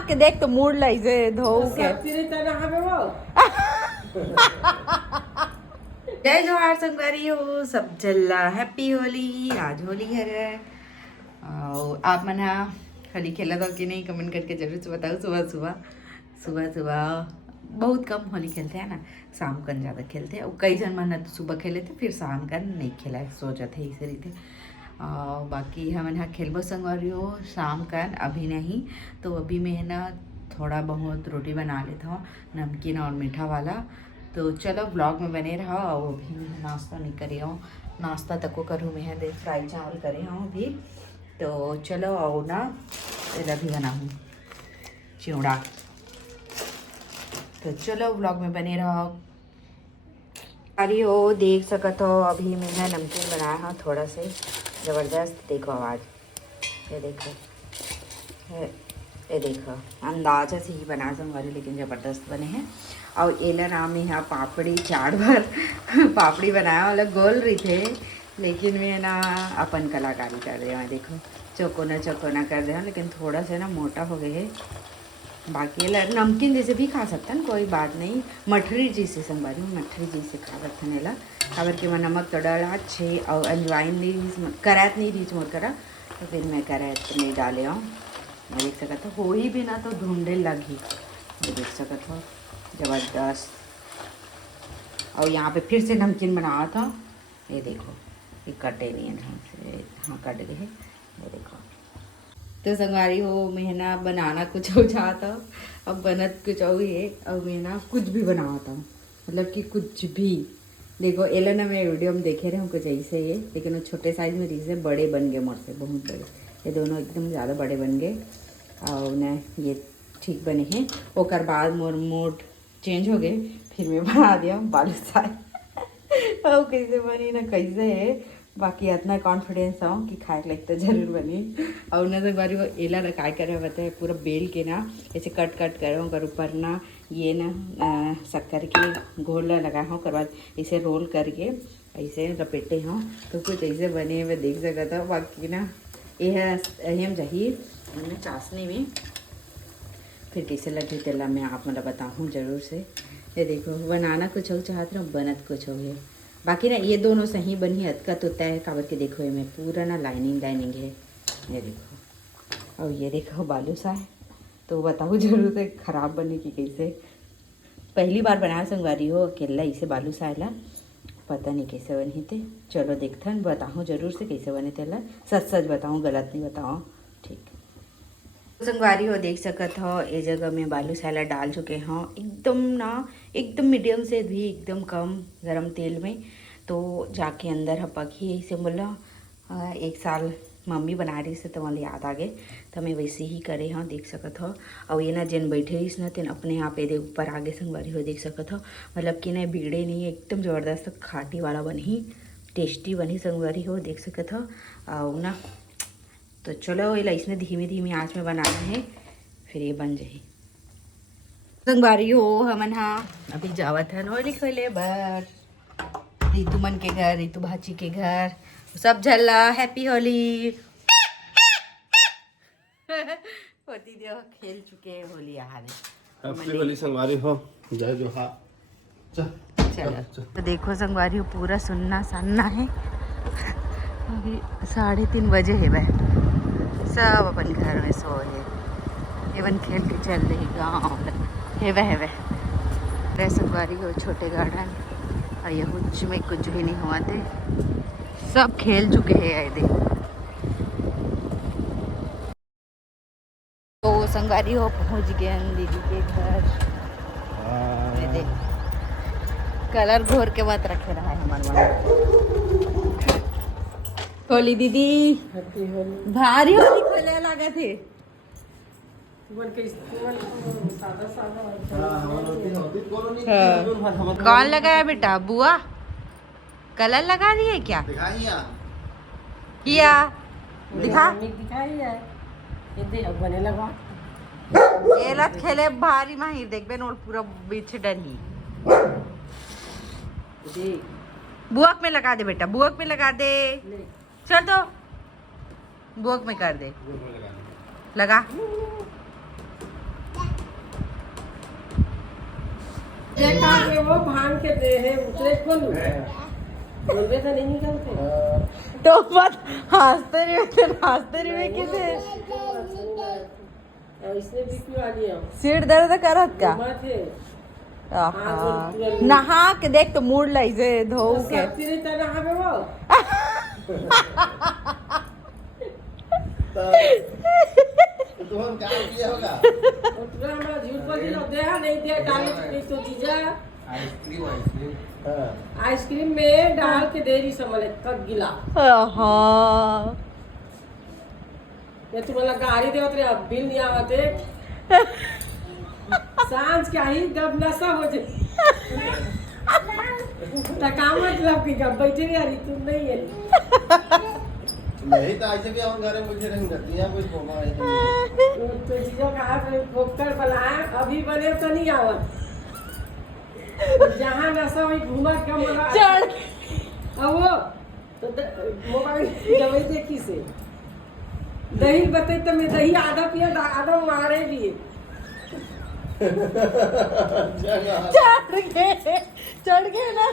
के देख तो मूड लाई से धो के जय जोहार संगवारी हो सब चल्ला हैप्पी होली। आज होली है और आप मना होली खेला था कि नहीं कमेंट करके जरूर से बताओ। सुबह सुबह बहुत कम होली खेलते हैं ना, शाम का ज़्यादा खेलते हैं। कई जन मना तो सुबह खेले थे फिर शाम का नहीं खेला, सोचा थे इसे रीते। बाकी हम यहाँ खेलबो संगवारी हो शाम का, अभी नहीं। तो अभी मैं ना थोड़ा बहुत रोटी बना लेता हूँ नमकीन और मीठा वाला। तो चलो ब्लॉग में बने रहो। और अभी मैं नाश्ता नहीं करी हूँ, नाश्ता तक को करूँ मैं दे फ्राई चावल करे हूँ अभी। तो चलो और ना इधर भी बनाऊँ चिवड़ा। तो चलो ब्लॉग में बने रहो। अरे हो देख सकत हो अभी मैंने नमकीन बनाया है थोड़ा से ज़बरदस्त। देखो आवाज़, ये देखो ये देखो अंदाजा से ही बना संगवारी, लेकिन ज़बरदस्त बने हैं। और एला नाम यहाँ पापड़ी चाट भर पापड़ी बनाया वाला गोल रही थे, लेकिन मैं ना अपन कलाकारी कर रहे हैं। देखो चौकोना कर रहे हैं, लेकिन थोड़ा सा ना मोटा हो गए है। बाकी नमकीन जैसे भी खा सकते हैं, कोई बात नहीं। मठरी जी से संगवारी मठरी जी से खा सकते हैं। एला खबर के मैं नमक तो डाला अच्छे और अजवाइन नहीं करैत नहीं रीच मोर करा, तो फिर मैं करैत नहीं डाले हूँ। मैं देख सकता हो ही भी ना तो ढूंढे लगी, देख सकता हो ज़बरदस्त। और यहाँ पे फिर से नमकीन बनाया था, ये देखो ये कटे नहीं है ढंग से, हाँ कट गए, ये देखो। तो संगवारी हो मैं ना बनाना कुछ हो चाहता हूँ, अब बनत कुछ और है। और मैं ना कुछ भी बनाता हूँ, मतलब कि कुछ भी। देखो एला ना मैं वीडियो में देखे रहे हूँ कुछ ऐसे ही, लेकिन वो छोटे साइज़ में जैसे बड़े बन गए मुझसे, बहुत बड़े। ये दोनों एकदम ज़्यादा बड़े बन गए और ना ये ठीक बने हैं। ओकर बाद मोर मूड चेंज हो गए, फिर मैं बना दिया बालूशाही और कैसे बनी ना कैसे है। बाकी इतना कॉन्फिडेंस हो कि खाए के लगता जरूर बनी। और ना एक बारी वो एला ना काय करे बताए, पूरा बेल के ना ऐसे कट करे हूँ, कर ऊपर ना ये ना शक्कर के घोल लगाए हूँ, कर बाद इसे रोल करके ऐसे लपेटे हूँ। तो कुछ ऐसे बने हुए देख सकता था। बाकी ना ये है हम जही हमने चाशनी में फिर कैसे लगे तेला मैं आप मतलब बताऊँ जरूर से। ये देखो बनाना कुछ हो चाहते रहो, बनत कुछ हो गए। बाकी ना ये दोनों सही बनी अतका तो तय काबर के देखो ये में पूरा ना लाइनिंग है, ये देखो। और ये देखो बालूशाही, तो बताओ जरूर से ख़राब बने कि कैसे। पहली बार बनाया संगवारी हो अकेला इसे बालूशाही ला, पता नहीं कैसे बनी थे। चलो देखते हैं, बताऊँ जरूर से कैसे बने तेला, सच बताऊँ, गलत नहीं बताऊँ, ठीक। संगवारी हो देख सकत हो ये जगह में बालूशाही डाल चुके हैं एकदम मीडियम से भी एकदम कम गरम तेल में। तो जाके अंदर पकी ऐसे बोला 1 साल मम्मी बना रही से तो मुझे याद आ गए, तो मैं वैसे ही करे हाँ देख सकत हो। और ये ना जिन बैठे रही ना तेन अपने आप ये ऊपर आगे संगवारी हो देख सकत हो, मतलब कि ना बीड़े नहीं एकदम ज़बरदस्त खाटी वाला बनी, टेस्टी बनी संगवारी हो देख सकत हो। और ना तो चलो ये इसने धीमी आंच में बनाना है, फिर ये बन जाए। संगवारी हो हमन हाँ अभी जावत हन होली खेले बर रीतू मन के घर, रीतू भाची के घर, सब झल्ला हैप्पी होली होती देव खेल चुके होली हैप्पी होली संगवारी हो, जय जोहार। चलो तो देखो संगवारी हो पूरा सुनना सन्ना है। अभी 3:30 बजे है वह, सब अपन घर में सोए एवन खेल के चल रही गाँव है वह संगवारी हो छोटे गार्डन। और ये कुछ में कुछ भी नहीं हुआ थे, सब खेल चुके हैं आए दे। तो संगवारी हो पहुंच गए दीदी के घर। दे कलर घोर के मत रखे रहा है हमारे होली दीदी भारी होली खेले लगा थे। कौन लगाया बेटा बुआ, कलर लगा दिए क्या किया दिखा ये लत खेले भारी माहिर देख बे नोट पूरा बीच डरी। बुआक में लगा दे बेटा, बुआक में लगा दे, चल दो बुआक में कर दे, लगा देखा के वो भांग के दे है उतरे खोलू बोलबे तो नहीं निकलते तो मत हंसते रहे किसे इसने भी क्यों आ गया सिर दर्द करत का माथे आहा नहा के देख तो मूड लाई से धो के तेरे तना हवे वो तो हम क्या किया होगा उतरा हमरा झूठ पर दिलो दे नहीं दे डाले नहीं तो जीजा आइसक्रीम में डाल के देरी समले कब गिला आहा ये तुम्हाला गाड़ी देवत रे बिल नहीं आवते सांझ के ही जब नशा हो जाए काम मतलब कि जब बैठे रही तुम नहीं है नहीं तो ऐसे भी हम घर में मुझे नहीं करती है कुछ होगा तो चीजों का हाथ में खोपकर बनाए अभी बने तो नहीं आवत जहाँ नशा हुई घूमा का मजा चढ़ अब वो तो मोबाइल दवाई देखी से दही बते तो मैं दही आधा पिया आधा मारे लिए चढ़ गए ना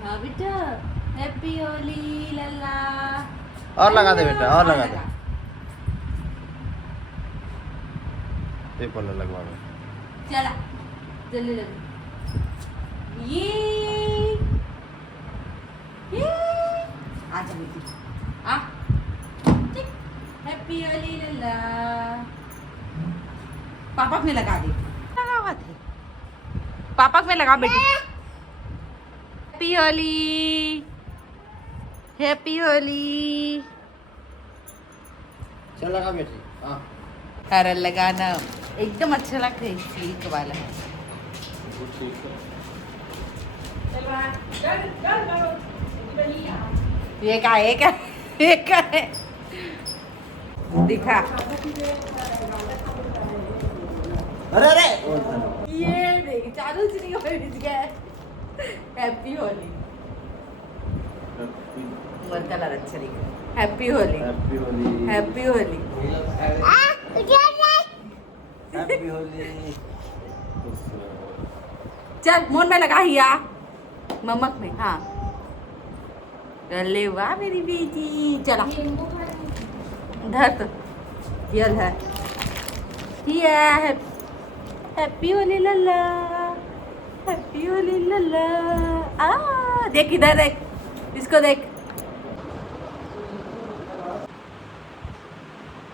हाँ बेटा हैप्पी होली लल्ला और लगा दे बेटा और लगा दे पेपर लगवा दो चला जल्दी जल्दी ये आजा बेटी आ हैप्पी होली लल्ला पापा में लगा दे लगा हुआ थे पापा में लगा बेटी हैप्पी होली हैप्पी होली चल लगा बेटी हाँ अरे लगाना एकदम अच्छा लगता है सिल्क वाला है ये का है दिखा अरे अरे ये देख चालू से नहीं हो गया हैप्पी होली मोर कलर अच्छा दिख रहा है happy Holi happy Holi happy Holi happy Holi चल मोन में लगा हिया ममक में हाँ अरे वाह मेरी बेटी चला धर तो हियल है हैप्पी होली लल्ला हैप्पी होली लल्ला आ देख इधर देख इसको देख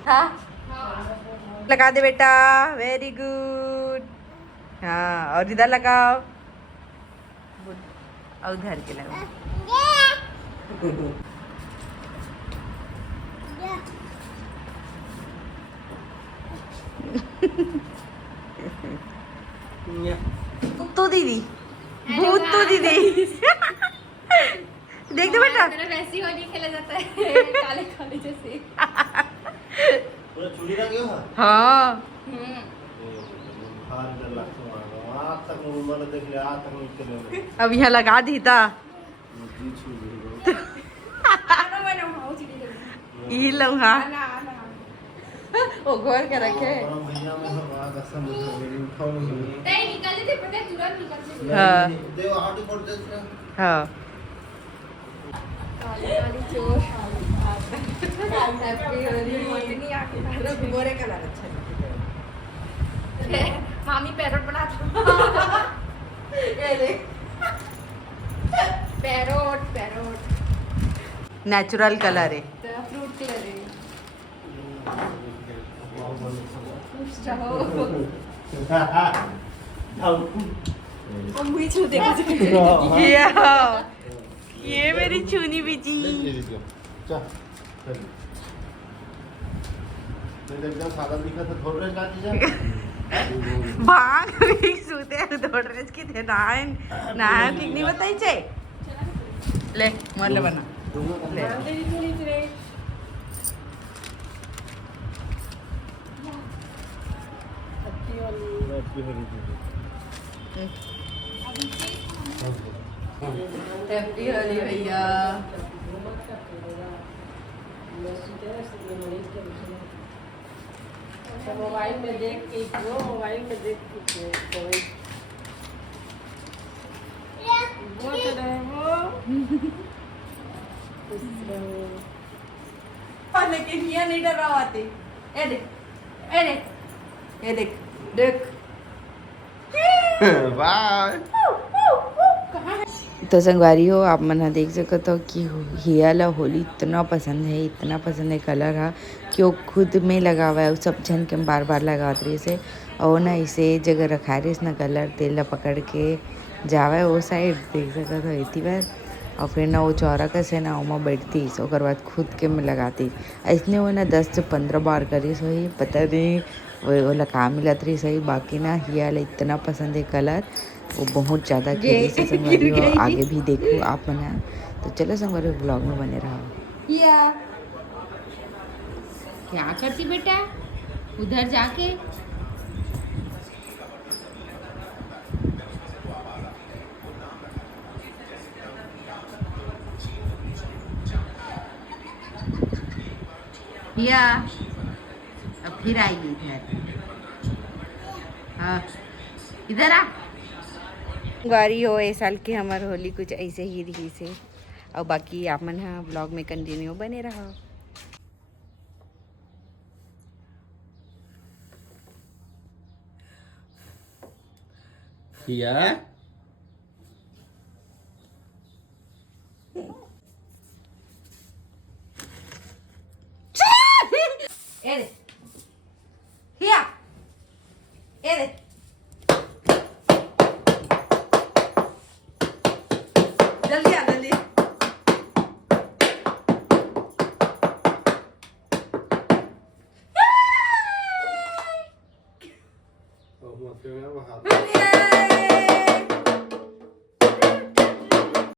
हाँ लगा दे बेटा वेरी गुड हाँ और इधर लगाओ और उधर के लगाओ भूतू दीदी भूतू दीदी देख दो बेटा वैसी होली खेला जाता है काले काले जैसे पूरा चूड़ी रंग हो हाँ हां डर लगता है आज तक उम्र देख ले आज तक निकले अब यहाँ लगा दी था जी छूड़ी यही लो हाँ वो घोर के रखे भैया में हम आज असम उठाओ नहीं निकलते थे पता है तुरंत निकलते हाँ देव हाथ ऊपर दे हाँ काले काले चोर हैप्पी होली गोरे कलर अच्छा मामी पैरोट बनाता ये देख पैरोट पैरोट नेचुरल कलर है फ्रूट कलर है ये मेरी चुनी बिजी एकदम सादा दिखा था थोड़ा सा दीजिए भांग भी सूते दौड़ रहे की थे नाइन नाइन ठीक नहीं बताई चे ले मोले बना ले हैप्पी होली भैया। मोबाइल में देख के वो मोबाइल में देख के वो तो रहे वो लेकिन ये नहीं डरावाती। ए देख, ए देख, ये देख, देख। बाय। तो संगवारी हो, आप मना देख सकते हो कि हिया ला होली इतना पसंद है कलर हा कि वो खुद में लगा हुआ है, सब जन के बार बार लगावत रही से। और ना इसे जगह रखा रही ना कलर तेल ला पकड़ के जावे वो साइड देख सकते हो इतनी बार। और फिर ना वो चौरा कैसे ना वहाँ बैठती ओकर बाद खुद के में लगाती। ऐसने वो ना 10 से 15 बार करी सही, पता नहीं वो काम मिलत रही सही। बाकी ना हिया ला इतना पसंद है कलर, वो बहुत ज़्यादा खेली से संगवारी हो। आगे भी देखो आप मना। तो चलो संगवारी ब्लॉग में बने रहो। या क्या करती बेटा उधर जाके? हिया अब फिर आएगी इधर। हाँ इधर आ। गाड़ी हो ए साल की हमार होली कुछ ऐसे ही रही से। और बाकी आप मन हाँ ब्लॉग में कंटिन्यू बने रहो। हिया ए दे हिया ए दे जल्दी आ जल्दी।